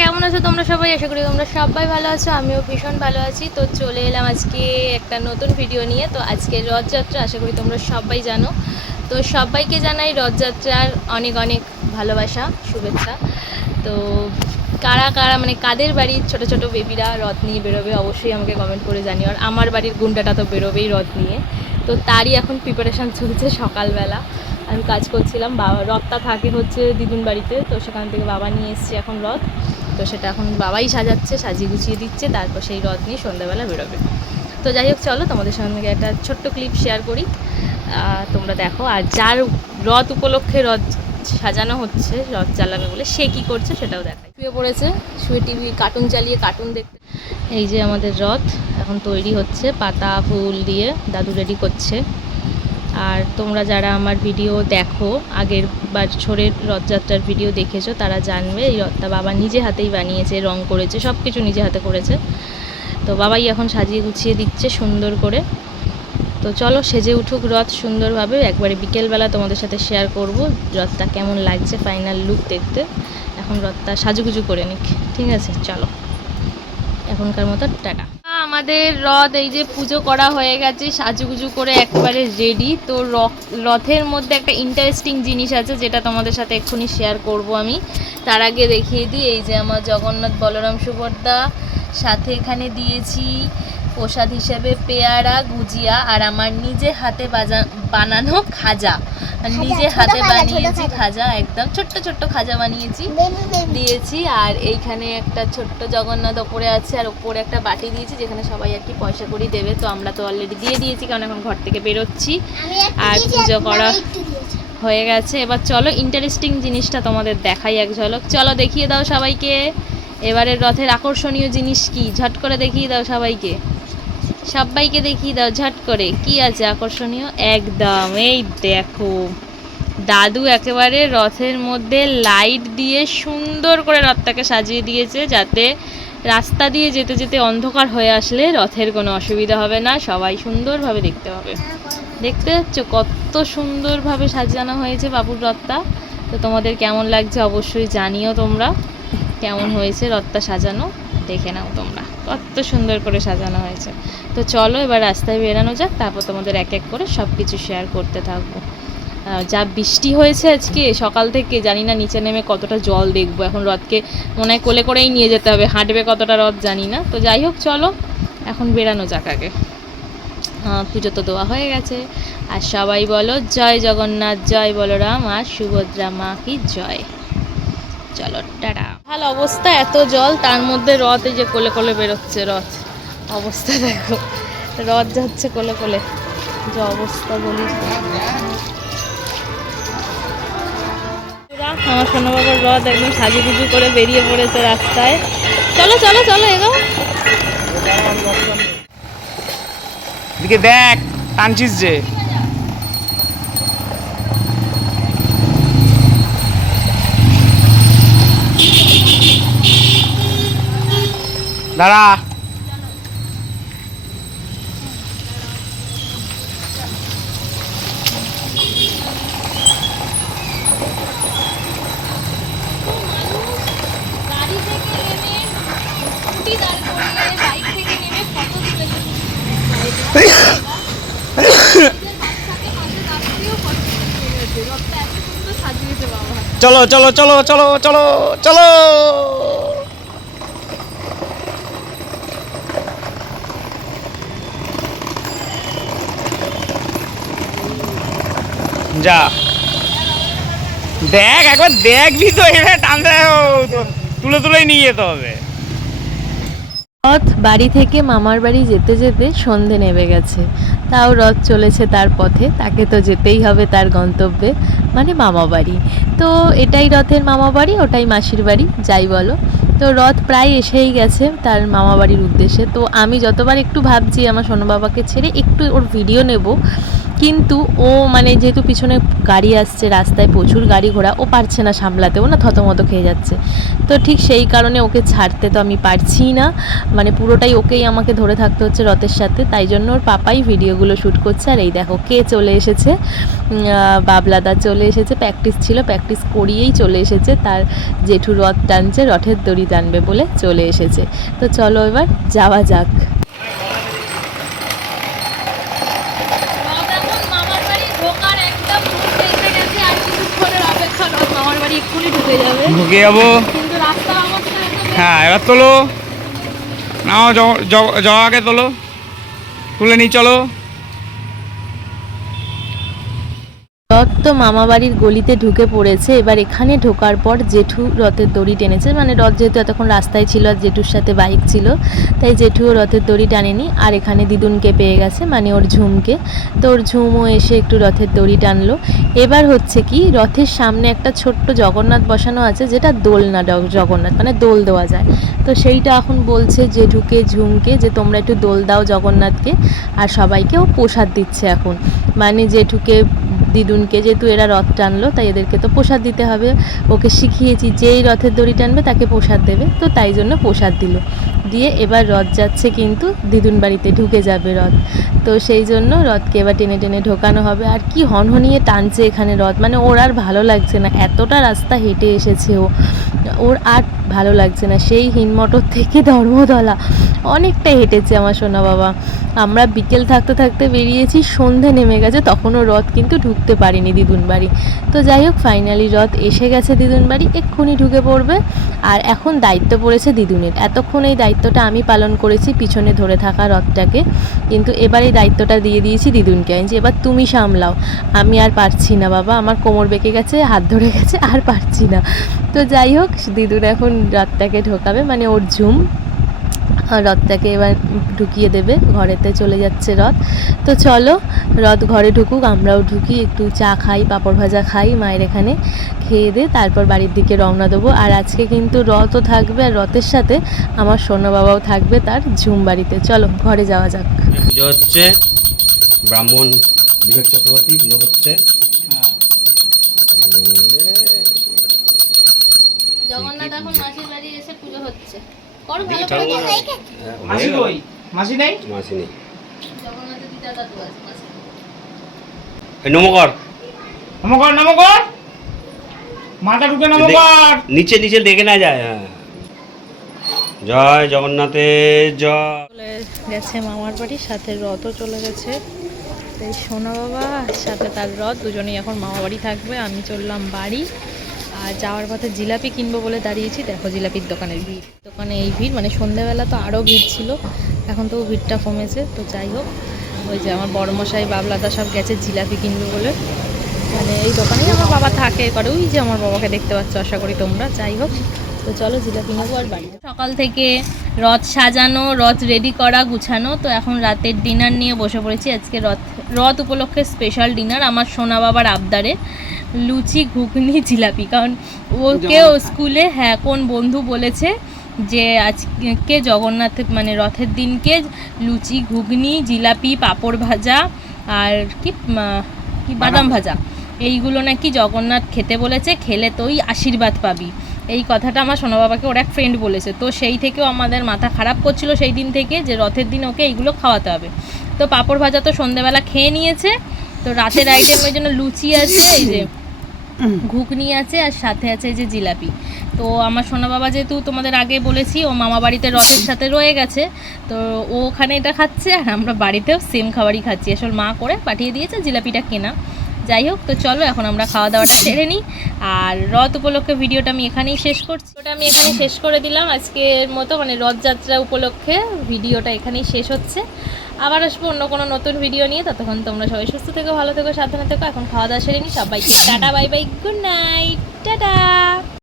কেমন আছো তোমরা সবাই? আশা করি তোমরা সবাই ভালো আছো, আমিও ভীষণ ভালো আছি। তো চলে এলাম আজকে একটা নতুন ভিডিও নিয়ে। তো আজকে রথযাত্রা, আশা করি তোমরা সবাই জানো। তো সবাইকে জানাই রথযাত্রার অনেক অনেক ভালোবাসা, শুভেচ্ছা। তো কারা কারা মানে কাদের বাড়ির ছোট ছোট বেবিরা রথ নিয়ে বেরোবে অবশ্যই আমাকে কমেন্ট করে জানিও। আর আমার বাড়ির গুন্ডাটা তো বেরোবেই রথ নিয়ে, তো তারই এখন প্রিপারেশান চলছে। সকালবেলা আমি কাজ করছিলাম, বাবা রথটা থাকে হচ্ছে দিদুন বাড়িতে, তো সেখান থেকে বাবা নিয়ে এসছে এখন রথ। তো সেটা এখন বাবাই সাজাচ্ছে, সাজিয়ে গুছিয়ে দিচ্ছে, তারপর সেই রথ নিয়ে সন্ধ্যাবেলা বেরোবে। তো যাই হোক, চলো তোমাদের সঙ্গে একটা ছোট্ট ক্লিপ শেয়ার করি, তোমরা দেখো। আর যার রথ উপলক্ষে রথ সাজানো হচ্ছে, রথ চালাবে বলে, সে কী করছে সেটাও দেখায়। শুয়ে পড়েছে, শুয়ে টিভি কার্টুন চালিয়ে কার্টুন দেখতে। এই যে আমাদের রথ এখন তৈরি হচ্ছে, পাতা ফুল দিয়ে দাদু রেডি করছে। আর তোমরা যারা আমার ভিডিও দেখো, আগের বছরের রথযাত্রার ভিডিও দেখেছো, তারা জানবে এই রথটা বাবা নিজে হাতেই বানিয়েছে, রং করেছে, সব কিছু নিজে হাতে করেছে। তো বাবাই এখন সাজিয়ে গুছিয়ে দিচ্ছে সুন্দর করে। তো চলো সেজে উঠুক রথ সুন্দরভাবে, একবারে বিকেলবেলা তোমাদের সাথে শেয়ার করব রথটা কেমন লাগছে, ফাইনাল লুক দেখতে। এখন রথটা সাজুগুজু করে নিক, ঠিক আছে? চলো এখনকার মতো টাটা। আমাদের রথ এই যে পুজো করা হয়ে গেছে, সাজুগুজু করে একবারে রেডি। তো রথের মধ্যে একটা ইন্টারেস্টিং জিনিস আছে, যেটা তোমাদের সাথে এক্ষুনি শেয়ার করব আমি। তার আগে দেখিয়ে দিই, এই যে আমার জগন্নাথ বলরাম সুভদ্রা, সাথে এখানে দিয়েছি প্রসাদ হিসেবে পেয়ারা, গুজিয়া, আর আমার নিজে হাতে বানানো খাজা। নিজে হাতে বানিয়েছি খাজা, একদম ছোট্ট ছোট্ট খাজা বানিয়েছি, দিয়েছি। আর এইখানে একটা ছোট্ট জগন্নাথ ওপরে আছে, আর ওপরে একটা বাটি দিয়েছি, যেখানে সবাই আর কি পয়সা করি দেবে। তো আমরা তো অলরেডি দিয়ে দিয়েছি, কারণ এখন ঘর থেকে বেরোচ্ছি। আর পুজো করা হয়ে গেছে। এবার চলো ইন্টারেস্টিং জিনিসটা তোমাদের দেখাই এক ঝলক। চলো দেখিয়ে দাও সবাইকে এবারের রথের আকর্ষণীয় জিনিস কি, ঝট করে দেখিয়ে দাও সবাইকে, সবাইকে দেখিয়ে দাও ঝট করে কি আছে আকর্ষণীয়। একদম এই দেখো, দাদু একেবারে রথের মধ্যে লাইট দিয়ে সুন্দর করে রথটাকে সাজিয়ে দিয়েছে, যাতে রাস্তা দিয়ে যেতে যেতে অন্ধকার হয়ে আসলে রথের কোনো অসুবিধা হবে না, সবাই সুন্দরভাবে দেখতে পাবে। দেখতে পাচ্ছ কত সুন্দরভাবে সাজানো হয়েছে বাবুর রথটা। তো তোমাদের কেমন লাগছে অবশ্যই জানিও তোমরা, কেমন হয়েছে রথটা সাজানো, দেখে নাও তোমরা কত সুন্দর করে সাজানো হয়েছে। তো চলো এবার রাস্তায় বেরানো যাক, তারপর তোমাদের এক এক করে সব কিছু শেয়ার করতে থাকবো। যা বৃষ্টি হয়েছে আজকে সকাল থেকে, জানি না নিচে নেমে কতটা জল দেখবো। এখন রথকে মনে হয় কোলে করেই নিয়ে যেতে হবে, হাঁটবে কতটা রথ জানি না। তো যাই হোক চলো এখন বেরানো যাক আগে। পুজো তো দেওয়া হয়ে গেছে, আর সবাই বলো জয় জগন্নাথ, জয় বলরাম, আর সুভদ্রা মা কি জয়। চলো টাটা। ভালো অবস্থা, এত জল, তার মধ্যে রথ এই যে কোলে কোলে বেরোচ্ছে রথ। অবস্থা দেখো, রথ যাচ্ছে কোলে কোলে, যে অবস্থা বলি। আমার সোনা বাবার রথ একদম সাজুগুজু করে বেরিয়ে পড়েছে রাস্তায়। চলো চলো চলো এগো। এদিকে দেখ, টানছিস যে। দাঁড়া। চলো চলো চলো চলো চলো চলো। যা দেখ, একবার দেখবি তো, এটা টানতে তুলে তুলেই নিয়ে যেতে হবে। রথ বাড়ি থেকে মামার বাড়ি যেতে যেতে সন্ধে নেমে গেছে, তাও রথ চলেছে তার পথে, তাকে তো যেতেই হবে তার গন্তব্যে, মানে মামা বাড়ি। তো এটাই রথের মামা বাড়ি, ওটাই মাসির বাড়ি, যাই বলো। তো রথ প্রায় এসেই গেছে তার মামা বাড়ির উদ্দেশ্যে। তো আমি যতবার একটু ভাবছি আমার সোনা বাবাকে ছেড়ে একটু ওর ভিডিও নেব, কিন্তু ও মানে যেহেতু পিছনে গাড়ি আসছে, রাস্তায় প্রচুর গাড়ি ঘোড়া, ও পারছে না সামলাতে, ও না থতমত খেয়ে যাচ্ছে। তো ঠিক সেই কারণে ওকে ছাড়তে তো আমি পারছি না, মানে পুরোটাই ওকেই আমাকে ধরে থাকতে হচ্ছে রথের সাথে। তাই জন্য ওর পাপাই ভিডিওগুলো শ্যুট করছে। আর এই দেখো কে চলে এসেছে, বাবলাদা চলে এসেছে, প্র্যাকটিস ছিল, প্র্যাকটিস করিয়েই চলে এসেছে। তার জেঠু রথ টানছে, রথের দড়ি টানবে বলে চলে এসেছে। তো চলো এবার যাওয়া যাক। ঢুকে যাবো। হ্যাঁ এবার তোলো, নাও জগাকে তোলো, তুলে নিই চলো। রথ তো মামাবাড়ির গলিতে ঢুকে পড়েছে। এবার এখানে ঢোকার পর জেঠু রথের দড়ি টেনেছে, মানে রথ যেহেতু এতক্ষণ রাস্তায় ছিল আর জেঠুর সাথে বাইক ছিল, তাই জেঠুও রথের দড়ি টানেনি। আর এখানে দিদুনকে পেয়ে গেছে, মানে ওর ঝুমকে। তো ওর ঝুমও এসে একটু রথের দড়ি টানলো। এবার হচ্ছে কি, রথের সামনে একটা ছোট্ট জগন্নাথ বসানো আছে, যেটা দোলনা জগন্নাথ, মানে দোল দেওয়া যায়। তো সেইটা এখন বলছে জেঠুকে ঝুমকে যে তোমরা একটু দোল দাও জগন্নাথকে। আর সবাইকেও প্রসাদ দিচ্ছে এখন, মানে জেঠুকে দিদুনকে, যেহেতু এরা রথ টানলো তাই এদেরকে তো প্রসাদ দিতে হবে। ওকে শিখিয়েছি যেই রথের দড়ি টানবে তাকে প্রসাদ দেবে, তো তাই জন্য প্রসাদ দিল। দিয়ে এবার রথ যাচ্ছে, কিন্তু দিদুন বাড়িতে ঢুকে যাবে রথ। তো সেই জন্য রথকে এবার টেনে টেনে ঢোকানো হবে। আর কি হনহনিয়ে টানছে এখানে রথ, মানে ওর আর ভালো লাগছে না, এতটা রাস্তা হেঁটে এসেছে ওর আর ভালো লাগছে না। সেই হিনমটর থেকে ধর্মতলা অনেকটা হেঁটেছে আমার সোনা বাবা। আমরা বিকেল থাকতে থাকতে বেরিয়েছি, সন্ধে নেমে গেছে, তখনও রথ কিন্তু ঢুকতে পারিনি দিদুন বাড়ি। তো যাই হোক, ফাইনালি রথ এসে গেছে দিদুন বাড়ি, এক্ষুনি ঢুকে পড়বে। আর এখন দায়িত্ব পড়েছে দিদুনের। এতক্ষণ এই দায়িত্বটা আমি পালন করেছি, পিছনে ধরে থাকা রথটাকে, কিন্তু এবার এই দায়িত্বটা দিয়ে দিয়েছি দিদুনকে, যে এবার তুমি সামলাও, আমি আর পারছি না বাবা, আমার কোমর বেঁকে গেছে, হাত ধরে গেছে, আর পারছি না। তো যাই হোক, দিদুন এখন রথটাকে ঢোকাবে, মানে ওর ঝুম রথটাকে এবার ঢুকিয়ে দেবে, ঘরেতে চলে যাচ্ছে রথ। তো চলো রথ ঘরে ঢুকুক, আমরাও ঢুকি, একটু চা খাই, পাঁপড় ভাজা খাই মায়ের এখানে, খেয়ে দে তারপর বাড়ির দিকে রওনা দেবো। আর আজকে কিন্তু রথও থাকবে, আর রথের সাথে আমার সোনা বাবাও থাকবে তার ঝুম বাড়িতে। চলো ঘরে যাওয়া যাক। পুজো হচ্ছে, ব্রাহ্মণ বিবেক চক্রবর্তী পুজো করছে। জগন্নাথ এখন মাসির বাড়ি এসে পুজো হচ্ছে, করো ভালো দিকে করে ঠাকুর- করো। হ্যাঁ, মাসি হয়ে গেল। কই? মাসি নেই? মাসি নেই। জগন্নাথের দিদা দাদু আছে মাসি। এই নমকর, নমকর নমকর, মাথা ঢুকে নমকর। নিচে নিচে দেখে না যায়। হ্যাঁ, জয় জগন্নাথের জয়। চলে গেছে মামার বাড়ি, সাথে রথও চলে গেছে। এই সোনা বাবা সাথে তার রথ দুজনেই এখন মামা বাড়ি থাকবে। আমি চললাম বাড়ি, আর যাওয়ার পথে জিলাপি কিনবো বলে দাঁড়িয়েছি। দেখো জিলাপির দোকানের ভিড়, দোকানে এই ভিড়, মানে সন্ধ্যাবেলা তো আরও ভিড় ছিল, এখন তো ভিড়টা কমেছে। তো যাই হোক, ওই যে আমার বড়মশাই বাবলাদা সব গেছে জিলাপি কিনবে বলে, মানে এই দোকানেই আমার বাবা থাকে করে, ওই যে আমার বাবাকে দেখতে পাচ্ছ আশা করি তোমরা। যাই হোক, তো চলো জিলাপি নেবো আর বাড়ি। সকাল থেকে রথ সাজানো, রথ রেডি করা গুছানো, তো এখন রাতের ডিনার নিয়ে বসে পড়েছি। আজকে রথ উপলক্ষে স্পেশাল ডিনার আমার সোনা বাবার আবদারে, লুচি ঘুগনি জিলাপি। কারণ ওকেও স্কুলে, হ্যাঁ, কোন বন্ধু বলেছে যে আজকে জগন্নাথ মানে রথের দিনকে লুচি ঘুগনি জিলাপি পাঁপড় ভাজা আর কি বাদাম ভাজা, এইগুলো নাকি জগন্নাথ খেতে বলেছে, খেলে তুই আশীর্বাদ পাবি। এই কথাটা আমার সোনা বাবাকে ওর এক ফ্রেন্ড বলেছে। তো সেই থেকেও আমাদের মাথা খারাপ করছিল সেই দিন থেকে, যে রথের দিন ওকে এইগুলো খাওয়াতে হবে। তো পাঁপড় ভাজা তো সন্ধ্যেবেলা খেয়ে নিয়েছে। তো রাতের আইটেমের জন্য লুচি আছে, এই যে ঘুগনি আছে, আর সাথে আছে এই যে জিলাপি। তো আমার সোনা বাবা যেহেতু তোমাদের আগে বলেছি ও মামা বাড়িতে রথের সাথে রয়ে গেছে, তো ও ওখানে এটা খাচ্ছে, আর আমরা বাড়িতেও সেম খাবারই খাচ্ছি। আসলে মা করে পাঠিয়ে দিয়েছে, জিলাপিটা কেনা। যাই হোক, তো চলো এখন আমরা খাওয়া দাওয়াটা সেরে নিই। আর রথ উপলক্ষে ভিডিওটা আমি এখানেই শেষ করছি, ওটা আমি এখানে শেষ করে দিলাম আজকের মতো, মানে রথযাত্রা উপলক্ষে ভিডিওটা এখানেই শেষ হচ্ছে। আবার আসবো অন্য কোনো নতুন ভিডিও নিয়ে, ততক্ষণ তোমরা সবাই সুস্থ থেকো, ভালো থেকো, সাবধানে থেকো। এখন খাওয়া দাওয়া সেরে নিই, সবাইকে tata bye bye, good night, tata.